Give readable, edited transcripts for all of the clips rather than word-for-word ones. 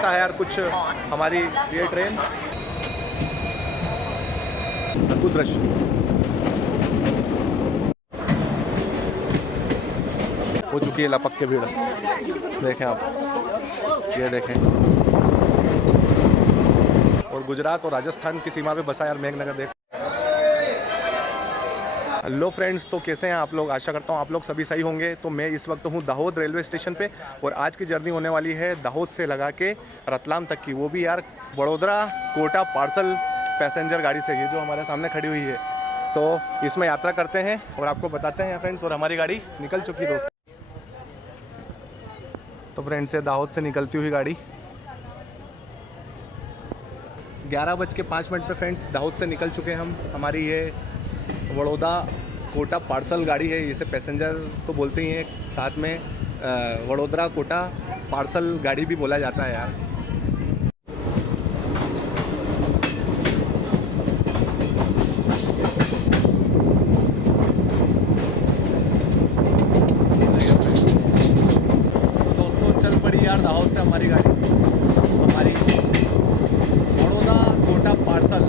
कैसा है यार कुछ हमारी ये ट्रेन। अद्भुत दृश्य। हो चुकी है लपक के भीड़, देखें आप, ये देखें। और गुजरात और राजस्थान की सीमा पे बसा यार मेघनगर, देख। हेलो फ्रेंड्स, तो कैसे हैं आप लोग? आशा करता हूँ आप लोग सभी सही होंगे। तो मैं इस वक्त हूँ दाहोद रेलवे स्टेशन पे और आज की जर्नी होने वाली है दाहोद से लगा के रतलाम तक की, वो भी यार वडोदरा कोटा पार्सल पैसेंजर गाड़ी से, ये जो हमारे सामने खड़ी हुई है। तो इसमें यात्रा करते हैं और आपको बताते हैं फ्रेंड्स। और हमारी गाड़ी निकल चुकी दोस्त। तो फ्रेंड्स, ये दाहोद से निकलती हुई गाड़ी 11:05 पे फ्रेंड्स दाहोद से निकल चुके हैं हम। हमारी ये वडोदरा कोटा पार्सल गाड़ी है, इसे पैसेंजर तो बोलते ही हैं, साथ में वडोदरा कोटा पार्सल गाड़ी भी बोला जाता है यार। तो दोस्तों चल पड़ी यार दाहोद से हमारी गाड़ी, हमारी वडोदरा कोटा पार्सल।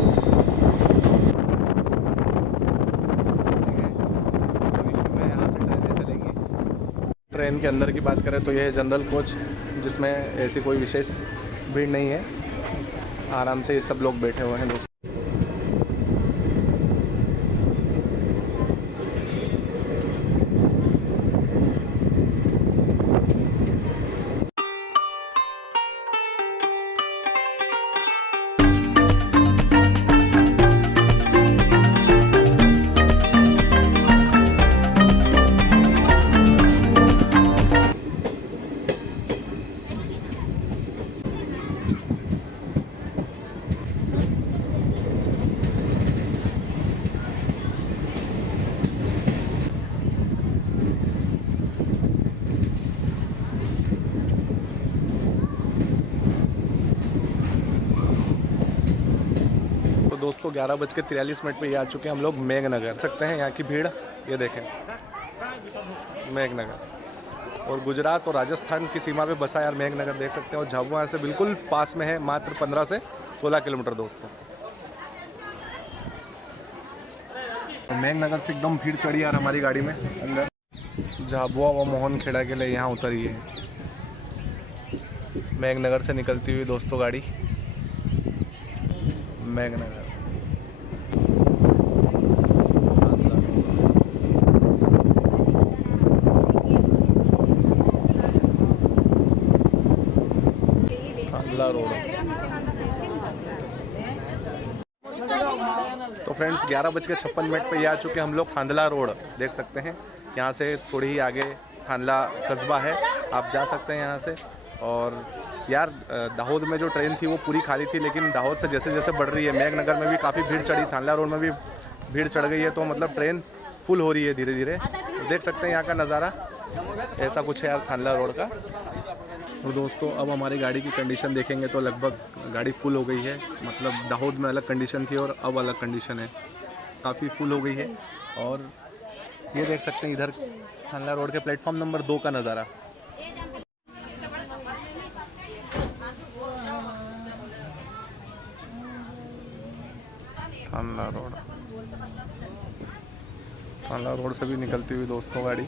ट्रेन के अंदर की बात करें तो यह है जनरल कोच, जिसमें ऐसी कोई विशेष भीड़ नहीं है, आराम से ये सब लोग बैठे हुए हैं दोस्तों। दोस्तों 11:43 पे ये आ चुके हैं हम लोग मेघनगर। सकते हैं यहाँ की भीड़, ये देखें मेघनगर। और गुजरात और राजस्थान की सीमा पे बसा यार मेघनगर, देख सकते हैं। और झाबुआ से बिल्कुल पास में है, मात्र 15 से 16 किलोमीटर दोस्तों। मेघनगर से एकदम भीड़ चढ़ी यार हमारी गाड़ी में अंदर। झाबुआ व मोहन खेड़ा के लिए यहाँ उतरी है मेघनगर से निकलती हुई दोस्तों गाड़ी मेघनगर। रोड। तो फ्रेंड्स 11:56 पे ये आ चुके हम लोग थांदला रोड, देख सकते हैं। यहाँ से थोड़ी ही आगे थांदला कस्बा है, आप जा सकते हैं यहाँ से। और यार दाहोद में जो ट्रेन थी वो पूरी खाली थी, लेकिन दाहोद से जैसे जैसे बढ़ रही है मेघनगर में भी काफ़ी भीड़ चढ़ी, थांदला रोड में भी भीड़ चढ़ गई है। तो मतलब ट्रेन फुल हो रही है धीरे धीरे, देख सकते हैं यहाँ का नज़ारा। ऐसा कुछ है यार थांदला रोड का। और दोस्तों अब हमारी गाड़ी की कंडीशन देखेंगे तो लगभग गाड़ी फुल हो गई है। मतलब दाहोद में अलग कंडीशन थी और अब अलग कंडीशन है, काफ़ी फुल हो गई है। और ये देख सकते हैं इधर थांदला रोड के प्लेटफॉर्म नंबर 2 का नज़ारा। थांदला रोड से भी निकलती हुई दोस्तों गाड़ी।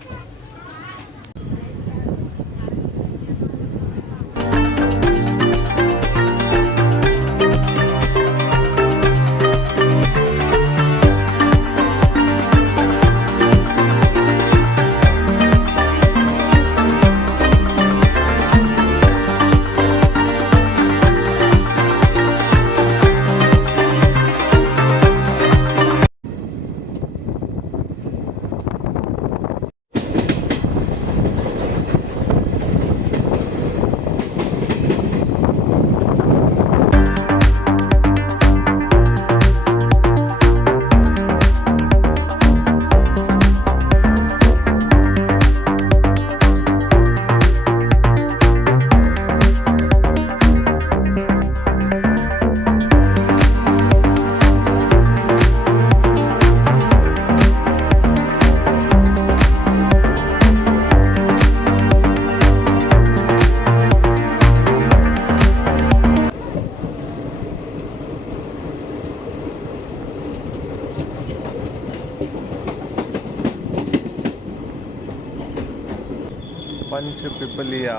पंच पिपलिया।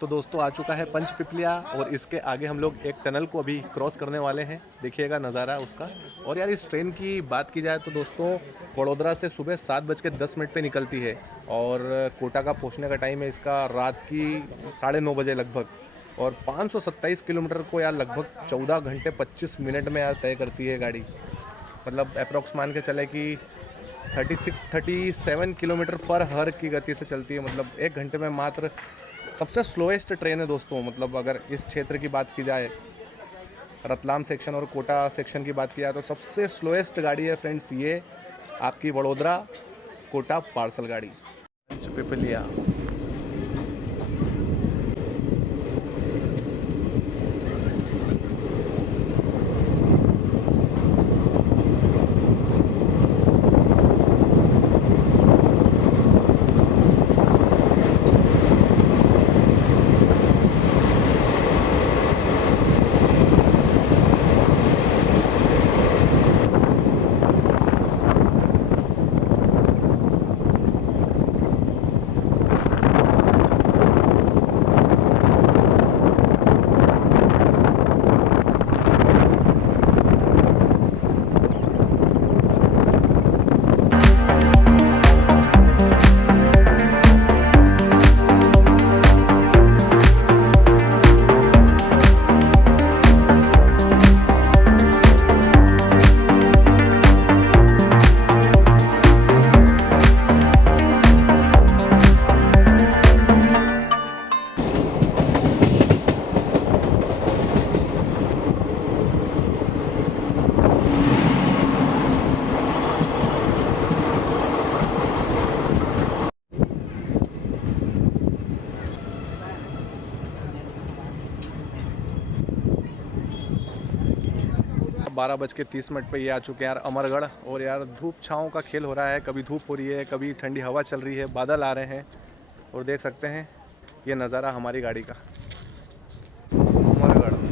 तो दोस्तों आ चुका है पंच पिपलिया और इसके आगे हम लोग एक टनल को अभी क्रॉस करने वाले हैं। देखिएगा नज़ारा उसका। और यार इस ट्रेन की बात की जाए तो दोस्तों वडोदरा से सुबह 7:10 पे निकलती है और कोटा का पहुंचने का टाइम है इसका रात की 9:30 बजे लगभग। और 527 किलोमीटर को यार लगभग 14 घंटे 25 मिनट में यार तय करती है गाड़ी। मतलब अप्रॉक्स मान के चले कि 37 किलोमीटर पर हर की गति से चलती है। मतलब 1 घंटे में मात्र। सबसे स्लोएस्ट ट्रेन है दोस्तों। मतलब अगर इस क्षेत्र की बात की जाए, रतलाम सेक्शन और कोटा सेक्शन की बात की जाए तो सबसे स्लोएस्ट गाड़ी है फ्रेंड्स ये आपकी वडोदरा कोटा पार्सल गाड़ी पिपलिया। 12:30 पे ये आ चुके हैं यार अमरगढ़। और यार धूप छाँव का खेल हो रहा है। कभी धूप हो रही है, कभी ठंडी हवा चल रही है, बादल आ रहे हैं। और देख सकते हैं ये नज़ारा हमारी गाड़ी का अमरगढ़।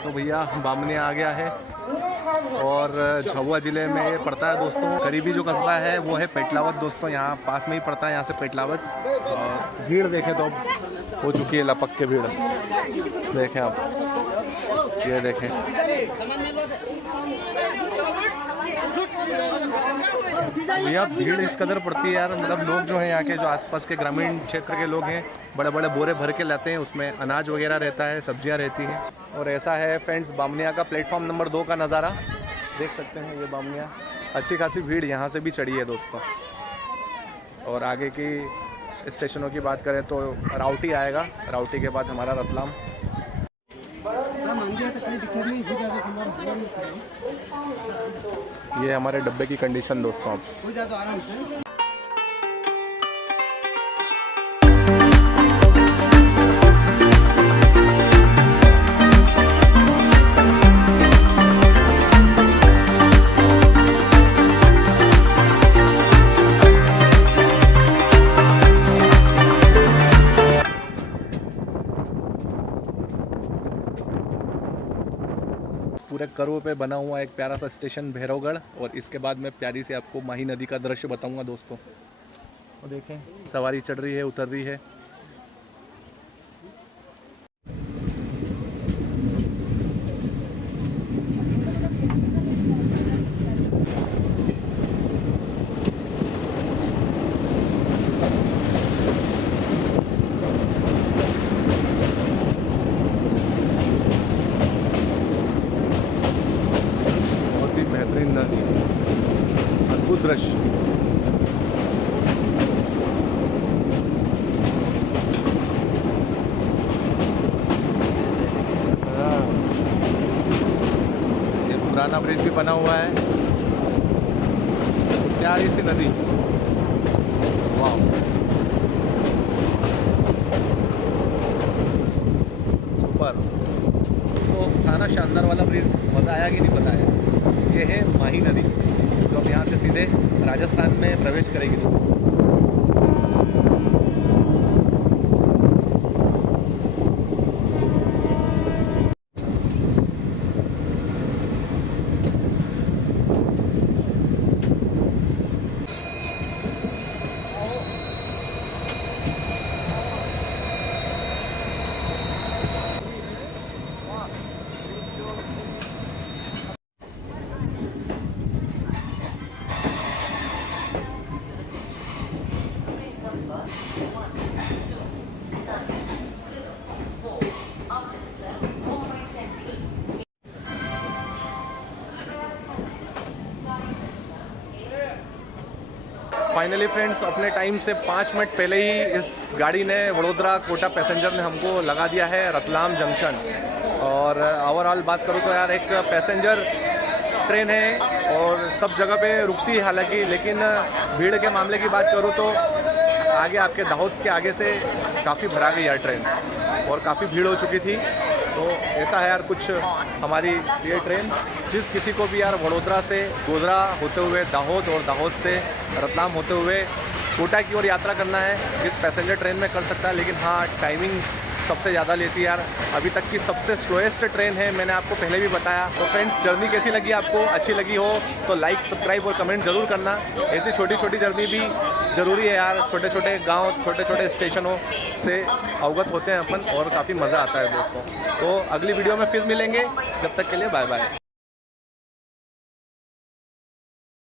तो भैया बामनिया आ गया है और झाबुआ ज़िले में ये पड़ता है दोस्तों। करीबी जो कस्बा है वो है पेटलावत दोस्तों। यहाँ पास में ही पड़ता है यहाँ से पेटलावत। और भीड़ देखें तो अब हो चुकी है लपक के भीड़। देखें आप, ये देखें भैया भीड़ इस कदर पड़ती है यार। मतलब लोग जो हैं यहाँ के जो आसपास के ग्रामीण क्षेत्र के लोग हैं बड़े बड़े बोरे भर के लाते हैं। उसमें अनाज वगैरह रहता है, सब्जियाँ रहती हैं। और ऐसा है फ्रेंड्स बामनिया का प्लेटफॉर्म नंबर 2 का नज़ारा। देख सकते हैं ये बामनिया। अच्छी खासी भीड़ यहाँ से भी चढ़ी है दोस्तों। और आगे की स्टेशनों की बात करें तो राउटी आएगा। राउटी के बाद हमारा रतलाम। ये हमारे डब्बे की कंडीशन दोस्तों। अब पूरे कर्व पे बना हुआ एक प्यारा सा स्टेशन भैरवगढ़। और इसके बाद मैं प्यारी से आपको माही नदी का दृश्य बताऊंगा दोस्तों। और देखें सवारी चढ़ रही है, उतर रही है। बेहतरीन नदी, अद्भुत दृश्य। ये पुराना ब्रिज भी बना हुआ है। प्यारी सी नदी, वाह। ना शानदार वाला ब्रिज, मज़ा आया कि नहीं पता है। ये है माही नदी जो अब यहाँ से सीधे राजस्थान में प्रवेश करेगी। फाइनली फ्रेंड्स, अपने टाइम से 5 मिनट पहले ही इस गाड़ी ने, वडोदरा कोटा पैसेंजर ने हमको लगा दिया है रतलाम जंक्शन। और ओवरऑल बात करूँ तो यार एक पैसेंजर ट्रेन है और सब जगह पे रुकती है हालांकि, लेकिन भीड़ के मामले की बात करूँ तो आगे आपके दाहोद के आगे से काफ़ी भरा गई यार ट्रेन और काफ़ी भीड़ हो चुकी थी। तो ऐसा है यार कुछ हमारी ये ट्रेन। जिस किसी को भी यार वडोदरा से गोधरा होते हुए दाहोद और दाहोद से रतलाम होते हुए कोटा की ओर यात्रा करना है, इस पैसेंजर ट्रेन में कर सकता है। लेकिन हाँ, टाइमिंग सबसे ज़्यादा लेती है यार, अभी तक की सबसे स्लोएस्ट ट्रेन है, मैंने आपको पहले भी बताया। तो फ्रेंड्स, जर्नी कैसी लगी आपको? अच्छी लगी हो तो लाइक, सब्सक्राइब और कमेंट ज़रूर करना। ऐसी छोटी छोटी जर्नी भी ज़रूरी है यार, छोटे छोटे गांव, छोटे छोटे स्टेशनों से अवगत होते हैं अपन और काफ़ी मज़ा आता है दोस्तों। तो अगली वीडियो में फिर मिलेंगे, जब तक के लिए बाय बाय।